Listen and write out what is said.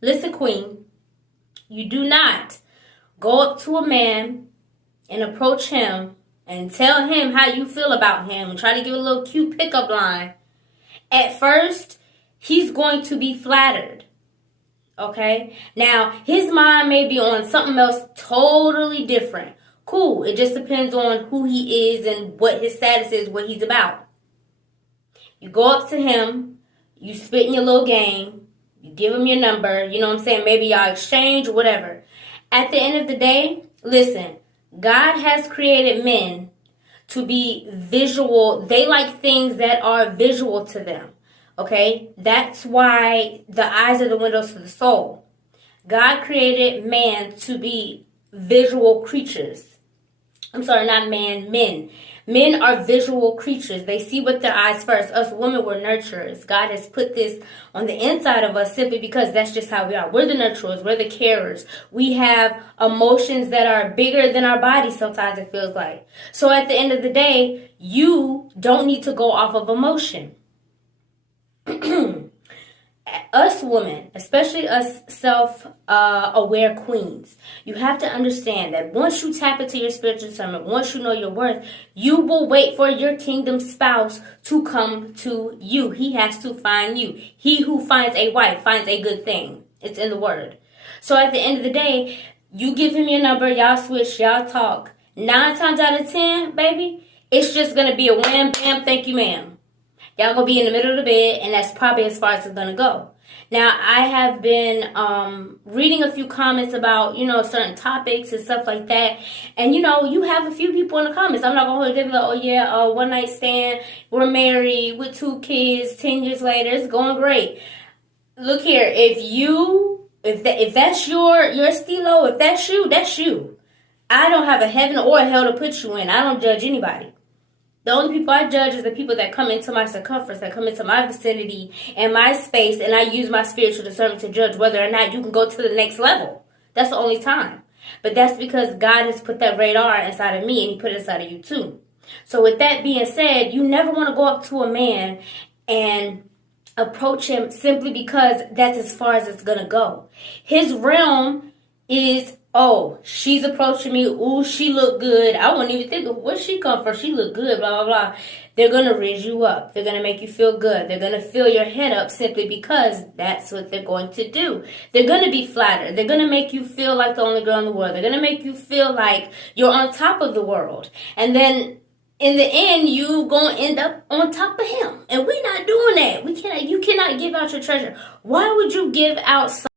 Listen, queen, you do not go up to a man and approach him and tell him how you feel about him and try to give a little cute pickup line. At first, he's going to be flattered. Okay? Now, his mind may be on something else totally different. Cool. It just depends on who he is and what his status is, what he's about. You go up to him, you spit in your little game, you give him your number, you know what I'm saying? Maybe y'all exchange, whatever. At the end of the day, listen, God has created men to be visual. They like things that are visual to them. Okay? That's why the eyes are the windows to the soul. God created man to be visual creatures. I'm sorry, not man, men. Men are visual creatures. They see with their eyes first. Us women, we're nurturers. God has put this on the inside of us simply because that's just how we are. We're the nurturers. We're the carers. We have emotions that are bigger than our body sometimes, it feels like. So at the end of the day, you don't need to go off of emotion. Us women, especially us self-aware queens, you have to understand that once you tap into your spiritual discernment, once you know your worth, you will wait for your kingdom spouse to come to you. He has to find you. He who finds a wife finds a good thing. It's in the word. So at the end of the day, you give him your number, y'all switch, y'all talk. 9 times out of 10, baby, it's just going to be a wham, bam, thank you, ma'am. Y'all gonna be in the middle of the bed, and that's probably as far as it's gonna go. Now, I have been reading a few comments about, certain topics and stuff like that. And, you have a few people in the comments. I'm not gonna hold it. Like, oh, yeah, one night stand. We're married with 2 kids. 10 years later, it's going great. Look here. If that's your stilo, if that's you, that's you. I don't have a heaven or a hell to put you in. I don't judge anybody. The only people I judge is the people that come into my circumference, that come into my vicinity and my space, and I use my spiritual discernment to judge whether or not you can go to the next level. That's the only time. But that's because God has put that radar inside of me, and he put it inside of you too. So with that being said, you never want to go up to a man and approach him simply because that's as far as it's going to go. His realm is, oh, she's approaching me. Ooh, she look good. I wouldn't even think of where she come from. She look good, blah, blah, blah. They're going to raise you up. They're going to make you feel good. They're going to fill your head up simply because that's what they're going to do. They're going to be flattered. They're going to make you feel like the only girl in the world. They're going to make you feel like you're on top of the world. And then in the end, you going to end up on top of him. And we're not doing that. You cannot give out your treasure. Why would you give out